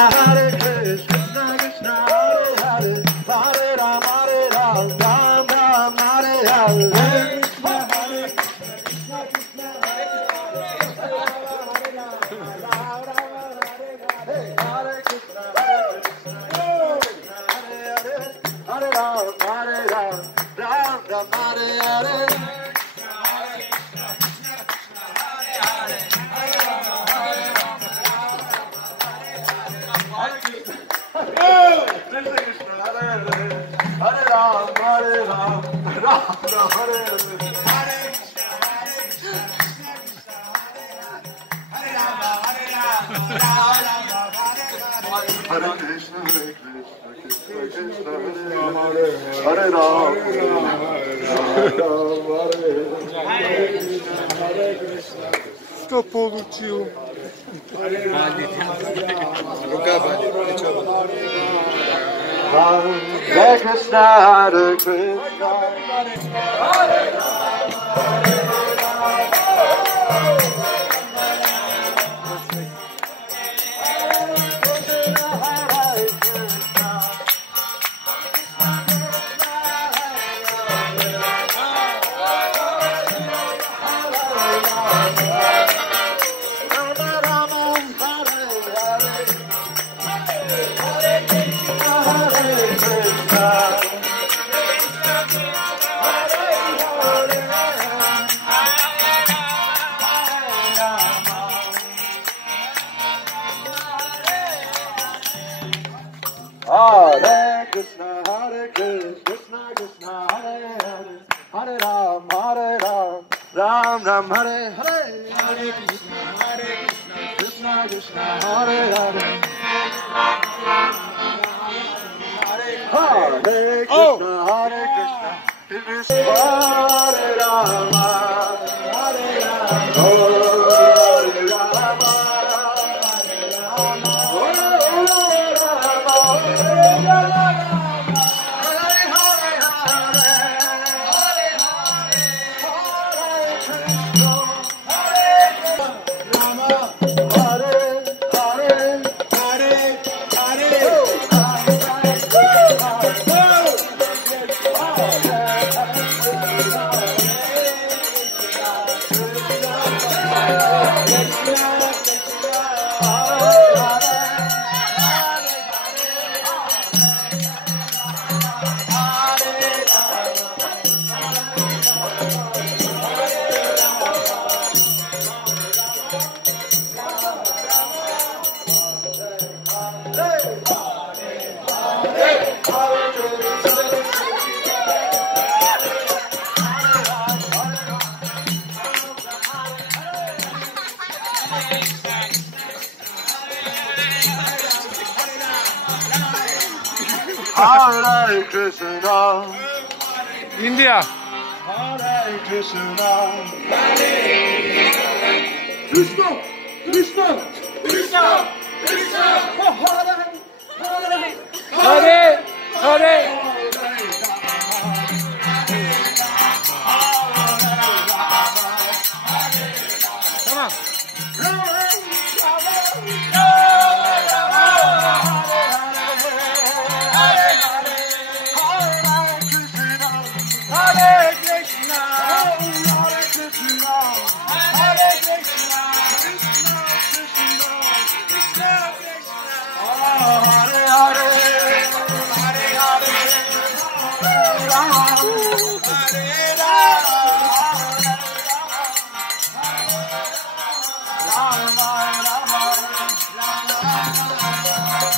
Hare Krishna, Krishna Hare Hare, Hare Ram, Ram Ram, Hare Hare. Что получил? Рука болит, плечо болит. Hare Krishna, Hare Krishna, Hare Krishna, Hare Hare, Hare Ram, Ram Ram, Hare Hare, Hare Krishna, Krishna Krishna, Hare Hare, Hare Krishna, Hare Krishna, Hare Rama, Hare Rama, Hare Rama. Hare Krishna, India. Hare Krishna, Krishna, Krishna, Krishna, Krishna, Hare Hare. Come on. Hare